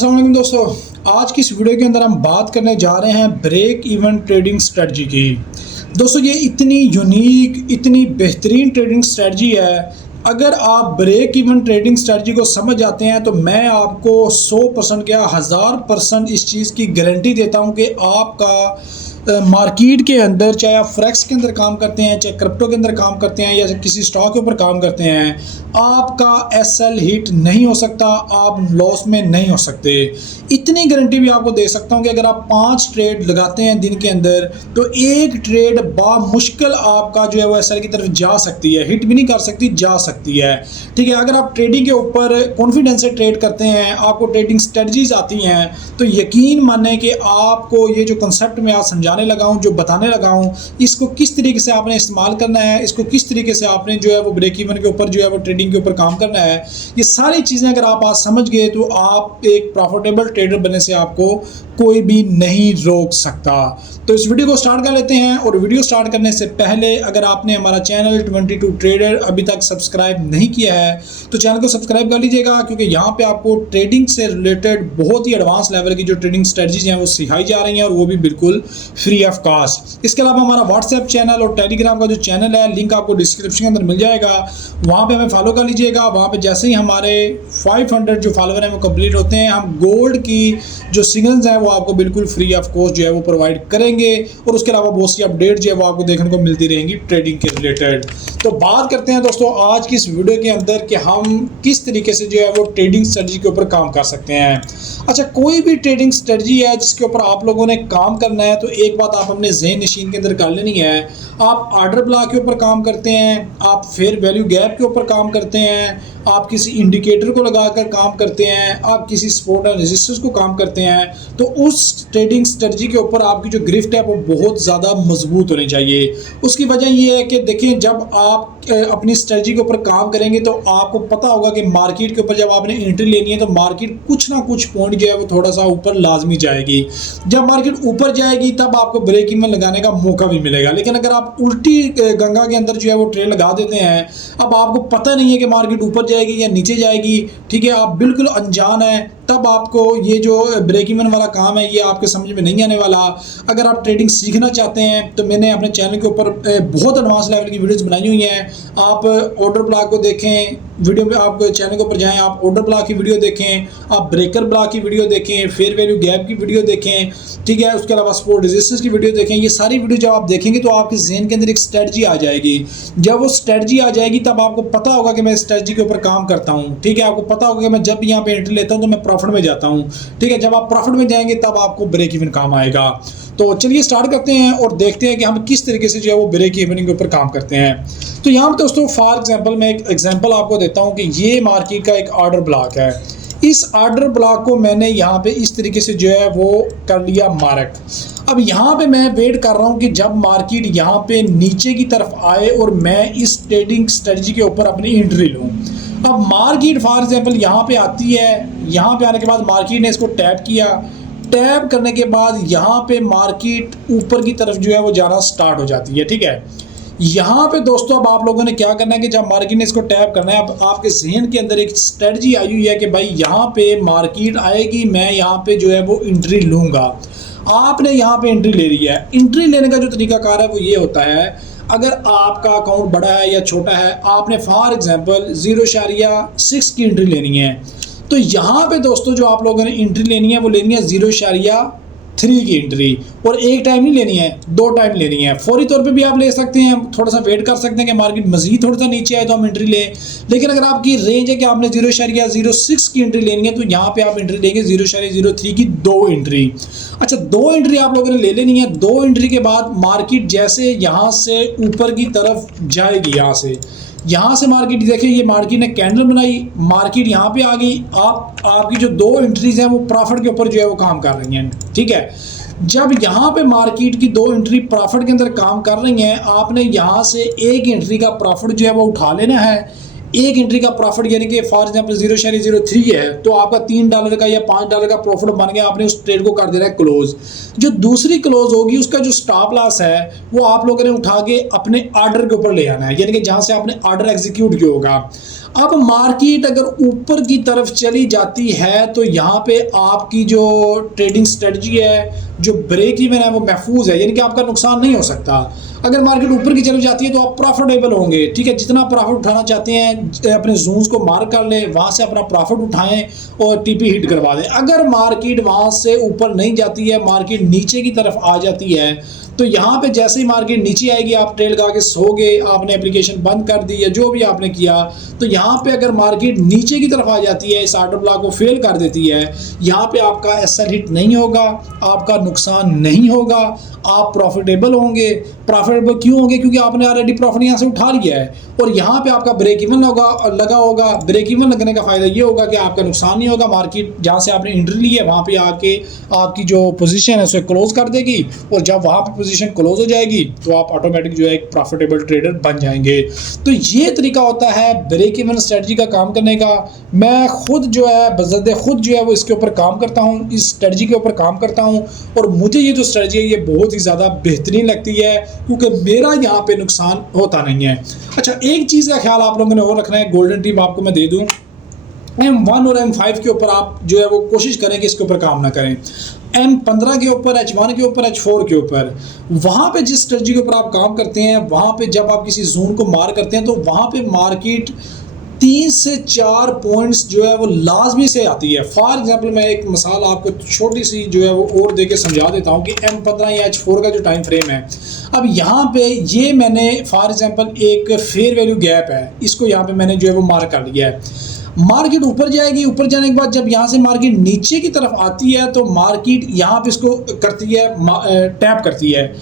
अस्सलाम वालेकुम दोस्तों, आज की इस वीडियो के अंदर हम बात करने जा रहे हैं ब्रेक इवन ट्रेडिंग स्ट्रेटजी की। दोस्तों ये इतनी यूनिक, इतनी बेहतरीन ट्रेडिंग स्ट्रेटजी है। अगर आप ब्रेक इवन ट्रेडिंग स्ट्रेटजी को समझ जाते हैं तो मैं आपको 100% क्या 1000% इस चीज़ की गारंटी देता हूं कि आपका मार्केट के अंदर, चाहे आप फ्रेक्स के अंदर काम करते हैं, चाहे क्रिप्टो के अंदर काम करते हैं या किसी स्टॉक के ऊपर काम करते हैं, आपका एसएल हिट नहीं हो सकता, आप लॉस में नहीं हो सकते। इतनी गारंटी भी आपको दे सकता हूं कि अगर आप 5 ट्रेड लगाते हैं दिन के अंदर तो एक ट्रेड बामुश्किल आपका जो है वो एसएल की तरफ जा सकती है, हिट भी नहीं कर सकती, जा सकती है। ठीक है, अगर आप ट्रेडिंग के ऊपर कॉन्फिडेंस से ट्रेड करते हैं, आपको ट्रेडिंग स्ट्रेटजीज आती हैं, तो यकीन माने कि आपको ये जो कंसेप्ट मैं आज समझाने लगा हूं, जो बताने लगा हूं, इसको किस तरीके से आपने इस्तेमाल करना है, इसको किस तरीके से आपने जो है वो ब्रेक इवन के ऊपर जो है वो ट्रेडिंग के ऊपर काम करना है, ये सारी चीज़ें अगर आप आज समझ गए तो आप एक प्रॉफिटेबल ट्रेडर बनने से आपको कोई भी नहीं रोक सकता। तो इस वीडियो को स्टार्ट कर लेते हैं। और वीडियो स्टार्ट करने से पहले अगर आपने हमारा चैनल 22 ट्रेडर अभी तक सब्सक्राइब नहीं किया है तो चैनल को सब्सक्राइब कर लीजिएगा, क्योंकि यहाँ पे आपको ट्रेडिंग से रिलेटेड बहुत ही एडवांस लेवल की जो ट्रेडिंग स्ट्रेटजीज हैं वो सिखाई जा रही हैं, और वो भी बिल्कुल फ्री ऑफ कॉस्ट। इसके अलावा हमारा व्हाट्सएप चैनल और टेलीग्राम का जो चैनल है, लिंक आपको डिस्क्रिप्शन के अंदर मिल जाएगा, वहाँ पे हमें फॉलो कर लीजिएगा। वहाँ पे जैसे ही हमारे 500 जो फॉलोवर हैं वो कंप्लीट होते हैं, हम गोल्ड की जो सिग्नल्स हैं वो आपको बिल्कुल फ्री ऑफ कॉस्ट जो है वो प्रोवाइड करेंगे, और उसके अलावा बहुत सी अपडेट जो है वो आपको देखने को मिलती रहेंगी ट्रेडिंग के रिलेटेड। तो बात करते हैं दोस्तों आज की इस वीडियो के अंदर कि हम किस तरीके से जो है वो ट्रेडिंग स्ट्रेटजी के ऊपर काम कर सकते हैं। अच्छा, कोई भी ट्रेडिंग स्ट्रेटजी है जिसके ऊपर आप लोगों ने काम करना है तो एक बात आप अपने ज़हन नशीन के अंदर कर लेनी है। आप ऑर्डर ब्लॉक के ऊपर काम करते हैं, आप फेयर वैल्यू गैप के ऊपर काम करते हैं, आप किसी इंडिकेटर को लगाकर काम करते हैं, आप किसी सपोर्ट एंड रेजिस्टेंस को काम करते हैं, तो उस ट्रेडिंग स्ट्रेटजी के ऊपर आपकी जो गिरफ्त है वो बहुत ज़्यादा मजबूत होनी चाहिए। उसकी वजह ये है कि देखिए, जब आप अपनी स्ट्रेटजी के ऊपर काम करेंगे तो आपको पता होगा कि मार्केट के ऊपर जब आपने एंट्री लेनी है तो मार्केट कुछ ना कुछ पॉइंट जो है वो थोड़ा सा ऊपर लाजमी जाएगी। जब मार्केट ऊपर जाएगी तब आपको ब्रेक इवन लगाने का मौका भी मिलेगा। लेकिन अगर आप उल्टी गंगा के अंदर जो है वो ट्रेड लगा देते हैं, अब आपको पता नहीं है कि मार्केट ऊपर जाएगी या नीचे जाएगी, ठीक है, आप बिल्कुल अनजान है, तब आपको ये जो ब्रेक इवन वाला काम है ये आपके समझ में नहीं आने वाला। अगर आप ट्रेडिंग सीखना चाहते हैं तो मैंने अपने चैनल के ऊपर बहुत एडवांस लेवल की वीडियोस बनाई हुई हैं। आप ऑर्डर ब्लॉक को देखें, वीडियो में आप चैनल के ऊपर जाएं, आप ऑर्डर ब्लॉक की वीडियो देखें, आप ब्रेकर ब्लॉक की वीडियो देखें, फेयर वैल्यू गैप की वीडियो देखें, ठीक है, उसके अलावा सपोर्ट रेजिस्टेंस की वीडियो देखें। ये सारी वीडियो जब आप देखेंगे तो आपके जहन के अंदर एक स्ट्रेटजी आ जाएगी। जब वो स्ट्रेटजी आ जाएगी तब आपको पता होगा कि मैं स्ट्रेटजी के ऊपर काम करता हूँ, ठीक है, आपको पता होगा कि मैं जब यहाँ पे एंट्री लेता हूँ तो मैं प्रॉफिट में जाता हूँ, ठीक है। जब आप प्रॉफिट में जाएंगे तब आपको ब्रेक इवन काम आएगा। तो चलिए स्टार्ट करते हैं और देखते हैं कि हम किस तरीके से जो है वो ब्रेक इवन के ऊपर काम करते हैं। तो यहाँ पे दोस्तों फॉर एग्जांपल मैं एक एग्जांपल आपको देता हूँ कि ये मार्केट का एक ऑर्डर ब्लॉक है। इस ऑर्डर ब्लॉक को मैंने यहाँ पे इस तरीके से जो है वो कर लिया मार्क। अब यहाँ पे मैं वेट कर रहा हूँ कि जब मार्केट यहाँ पे नीचे की तरफ आए और मैं इस ट्रेडिंग स्ट्रेटजी के ऊपर अपनी एंट्री लूँ। अब मार्केट फॉर एग्जांपल यहाँ पे आती है, यहाँ पे आने के बाद मार्केट ने इसको टैप किया, टैप करने के बाद यहाँ पे मार्केट ऊपर की तरफ जो है वो जाना स्टार्ट हो जाती है, ठीक है। यहाँ पे दोस्तों अब आप लोगों ने क्या करना है कि जब मार्केट ने इसको टैप करना है, अब आपके जहन के अंदर एक स्ट्रेटजी आई हुई है कि भाई यहाँ पे मार्केट आएगी, मैं यहाँ पे जो है वो एंट्री लूँगा। आपने यहाँ पे एंट्री ले ली है। एंट्री लेने का जो तरीकाकार है वो ये होता है, अगर आपका अकाउंट बड़ा है या छोटा है, आपने फॉर एग्जांपल 0.6 की एंट्री लेनी है, तो यहाँ पे दोस्तों जो आप लोगों ने एंट्री लेनी है वो लेनी है 0.3 की एंट्री, और एक टाइम नहीं लेनी है, 2 टाइम लेनी है। फौरी तौर पे भी आप ले सकते हैं, थोड़ा सा वेट कर सकते हैं कि मार्केट मजीद थोड़ा सा नीचे आए तो हम एंट्री लें। लेकिन अगर आपकी रेंज है कि आपने 0.06 की एंट्री लेनी है तो यहाँ पे आप एंट्री लेंगे 0.03 की 2 एंट्री। अच्छा, 2 एंट्री आप लोगों ने ले लेनी है। 2 एंट्री के बाद मार्केट जैसे यहाँ से ऊपर की तरफ जाएगी, यहाँ से मार्केट देखिए, ये मार्केट ने कैंडल बनाई, मार्केट यहाँ पे आ गई, आपकी जो 2 एंट्रीज हैं वो प्रॉफिट के ऊपर जो है वो काम कर रही हैं, ठीक है। जब यहाँ पे मार्केट की 2 एंट्री प्रॉफिट के अंदर काम कर रही हैं, आपने यहाँ से एक एंट्री का प्रॉफिट जो है वो उठा लेना है। एक एंट्री का प्रॉफिट यानी कि फॉर एग्जांपल 0.03 है तो आपका $3 का या $5 का प्रॉफिट बन गया, आपने उस ट्रेड को कर देना है क्लोज। जो दूसरी क्लोज होगी उसका जो स्टॉप लॉस है वो आप लोगों ने उठा के अपने ऑर्डर के ऊपर ले आना है, यानी कि जहां से आपने ऑर्डर एग्जीक्यूट किया होगा। अब मार्केट अगर ऊपर की तरफ चली जाती है तो यहाँ पे आपकी जो ट्रेडिंग स्ट्रेटजी है, जो ब्रेक इवन है, वो महफूज है, यानी कि आपका नुकसान नहीं हो सकता। अगर मार्केट ऊपर की चली जाती है तो आप प्रॉफिटेबल होंगे, ठीक है। जितना प्रॉफिट उठाना चाहते हैं अपने जोन्स को मार्क कर लें, वहाँ से अपना प्रॉफिट उठाएं और टीपी हिट करवा दें। अगर मार्केट वहाँ से ऊपर नहीं जाती है, मार्केट नीचे की तरफ आ जाती है, तो यहाँ पे जैसे ही मार्केट नीचे आएगी आप ट्रेड लगा के सो गए, आपने एप्लीकेशन बंद कर दी या जो भी आपने किया, तो यहाँ पे अगर मार्केट नीचे की तरफ आ जाती है, इस ऑर्डर ब्लॉक को फेल कर देती है, यहाँ पे आपका एसएल हिट नहीं होगा, आपका नुकसान नहीं होगा, आप प्रॉफिटेबल होंगे। प्रॉफिटेबल क्यों होंगे? क्योंकि आपने ऑलरेडी प्रॉफिट यहाँ से उठा लिया है और यहाँ पे आपका ब्रेक इवन लगा होगा। ब्रेक इवन लगने का फायदा ये होगा कि आपका नुकसान नहीं होगा। मार्केट जहाँ से आपने एंट्री ली है वहाँ पे आके आपकी जो पोजीशन है उसे क्लोज कर देगी और जब वहाँ पे पोजीशन क्लोज हो जाएगी तो आप ऑटोमेटिक जो है एक प्रॉफिटेबल ट्रेडर बन जाएंगे। तो ये तरीका होता है ब्रेक इवन स्ट्रेटजी का काम करने का। मैं खुद जो है बज़द खुद जो है वो इसके ऊपर काम करता हूँ, इस स्ट्रेटजी के ऊपर काम करता हूँ और मुझे ये जो स्ट्रेटजी है ये बहुत ही ज़्यादा बेहतरीन लगती है क्योंकि मेरा यहाँ पे नुकसान होता नहीं है। अच्छा, एक चीज़ का ख्याल आप लोगों ने और रखना है, गोल्डन टिप आपको मैं दे दूँ, M1 और M5 के ऊपर आप जो है वो कोशिश करें कि इसके ऊपर काम ना करें। M15 के ऊपर, H1 के ऊपर, H4 के ऊपर, वहाँ पे जिस स्ट्रेटजी के ऊपर आप काम करते हैं, वहाँ पे जब आप किसी जोन को मार करते हैं तो वहाँ पे मार्केट 3 से 4 पॉइंट्स जो है वो लाजमी से आती है। फॉर एग्जांपल मैं एक मिसाल आपको छोटी सी जो है वो और दे के समझा देता हूँ कि M15 या H4 का जो टाइम फ्रेम है, अब यहाँ पे ये मैंने फॉर एग्जांपल एक फेयर वैल्यू गैप है, इसको यहाँ पे मैंने जो है वो मार्क कर लिया है। मार्केट ऊपर जाएगी, ऊपर जाने के बाद जब यहाँ से मार्केट नीचे की तरफ आती है तो मार्केट यहाँ पे इसको करती है, टैप करती है।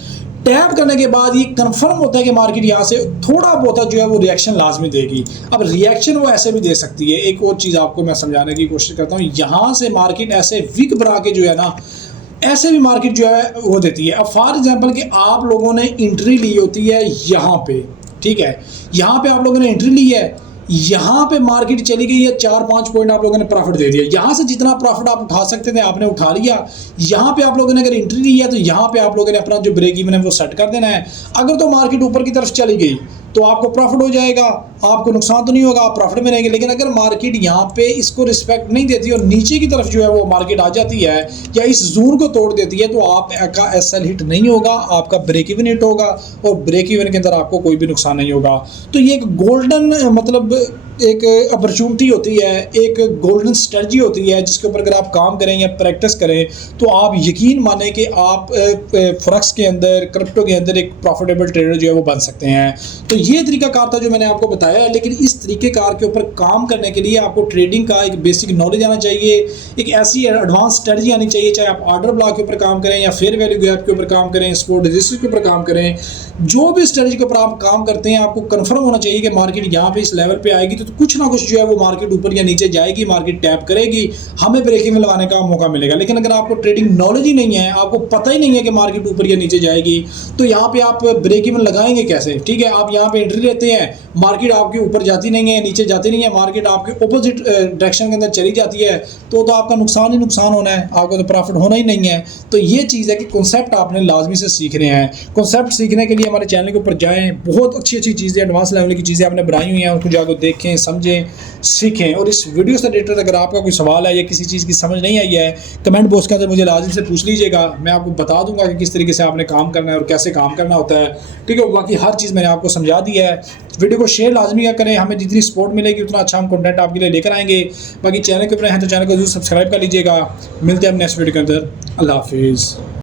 टैप करने के बाद ये कंफर्म होता है कि मार्केट यहाँ से थोड़ा बहुत जो है वो रिएक्शन लाजमी देगी। अब रिएक्शन वो ऐसे भी दे सकती है। एक और चीज़ आपको मैं समझाने की कोशिश करता हूँ, यहाँ से मार्केट ऐसे विक बना के जो है ना, ऐसे भी मार्केट जो है वो देती है। अब फॉर एग्जांपल कि आप लोगों ने एंट्री ली होती है यहाँ पे, ठीक है, यहाँ पे आप लोगों ने एंट्री ली है, यहाँ पे मार्केट चली गई है, 4-5 पॉइंट आप लोगों ने प्रॉफिट दे दिया। यहाँ से जितना प्रॉफिट आप उठा सकते थे आपने उठा लिया। यहाँ पे आप लोगों ने अगर एंट्री ली है तो यहाँ पे आप लोगों ने अपना जो ब्रेक इवन है वो सेट कर देना है। अगर तो मार्केट ऊपर की तरफ चली गई तो आपको प्रॉफिट हो जाएगा, आपको नुकसान तो नहीं होगा, आप प्रॉफिट में रहेंगे। लेकिन अगर मार्केट यहाँ पे इसको रिस्पेक्ट नहीं देती और नीचे की तरफ जो है वो मार्केट आ जाती है या इस जोन को तोड़ देती है तो आपका एसएल हिट नहीं होगा, आपका ब्रेक इवन हिट होगा और ब्रेक इवन के अंदर आपको कोई भी नुकसान नहीं होगा। तो ये एक गोल्डन मतलब एक अपॉर्चुनिटी होती है, एक गोल्डन स्ट्रेटजी होती है जिसके ऊपर अगर आप काम करें या प्रैक्टिस करें तो आप यकीन माने कि आप फॉरेक्स के अंदर, क्रिप्टो के अंदर एक प्रॉफिटेबल ट्रेडर जो है वो बन सकते हैं। तो ये तरीकाकार था जो मैंने आपको बताया है, लेकिन इस तरीक़ेकार के ऊपर काम करने के लिए आपको ट्रेडिंग का एक बेसिक नॉलेज आना चाहिए, एक ऐसी एडवांस स्ट्रेटजी आनी चाहिए, चाहे आप ऑर्डर ब्लॉक के ऊपर काम करें या फेयर वैल्यू गैप के ऊपर काम करें, सपोर्ट रेजिस्टेंस के ऊपर काम करें, जो भी स्ट्रेटजी के ऊपर आप काम करते हैं आपको कंफर्म होना चाहिए कि मार्केट यहाँ पे इस लेवल पे आएगी तो कुछ ना कुछ जो है वो मार्केट ऊपर या नीचे जाएगी, मार्केट टैप करेगी, हमें ब्रेकिंग में लगाने का मौका मिलेगा। लेकिन अगर आपको ट्रेडिंग नॉलेज ही नहीं है, आपको पता ही नहीं है कि मार्केट ऊपर या नीचे जाएगी, तो यहाँ पे आप ब्रेक इवन लगाएंगे कैसे? ठीक है, आप यहाँ पे एंट्री लेते हैं, मार्केट आपके ऊपर जाती नहीं है, नीचे जाती नहीं है, मार्केट आपके ऑपोजिट डायरेक्शन के अंदर चली जाती है, तो आपका नुकसान ही नुकसान होना है, आपको तो प्रॉफिट होना ही नहीं है। तो ये चीज़ है कि कॉन्सेप्ट आपने लाजमी से सीखने हैं। कॉन्सेप्ट सीखने के लिए हमारे चैनल के ऊपर जाएँ, बहुत अच्छी अच्छी चीज़ें, एडवांस लेवल की चीज़ें आपने बनाई हुई हैं, उनको जाकर देखें, समझें, सीखें। और इस वीडियो से रिलेटेड अगर आपका कोई सवाल है या किसी चीज़ की समझ नहीं आई है, कमेंट बॉक्स के अंदर मुझे लाजिम से पूछ लीजिएगा, मैं आपको बता दूंगा कि किस तरीके से आपने काम करना है और कैसे काम करना होता है। ठीक है, बाकी हर चीज़ मैंने आपको समझा दी है। वीडियो को शेयर लाजमी करें, हमें जितनी सपोर्ट मिलेगी उतना अच्छा हम कंटेंट आपके लिए लेकर आएंगे। बाकी चैनल के ऊपर हैं तो चैनल को जरूर सब्सक्राइब कर लीजिएगा। मिलते हैं हम नेक्स्ट वीडियो के अंदर। अल्लाह हाफिज़।